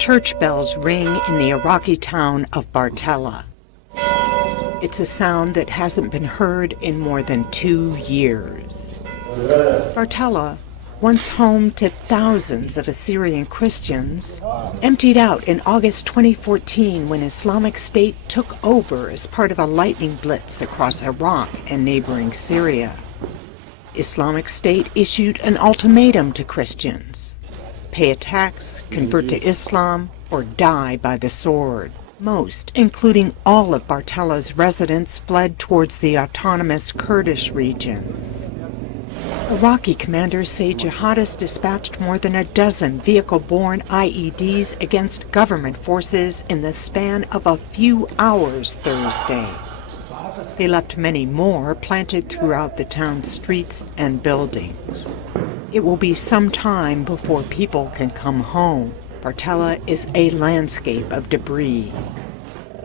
Church bells ring in the Iraqi town of Bartella. It's a sound that hasn't been heard in more than 2 years. Bartella, once home to thousands of Assyrian Christians, emptied out in August 2014 when Islamic State took over as part of a lightning blitz across Iraq and neighboring Syria. Islamic State issued an ultimatum to Christians: pay a tax, convert to Islam, or die by the sword. Most, including all of Bartella's residents, fled towards the autonomous Kurdish region. Iraqi commanders say jihadists dispatched more than a dozen vehicle-borne IEDs against government forces in the span of a few hours Thursday. They left many more planted throughout the town's streets and buildings. It will be some time before people can come home. Bartella is a landscape of debris.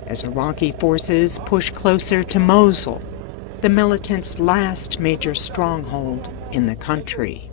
As Iraqi forces push closer to Mosul, the militants' last major stronghold in the country.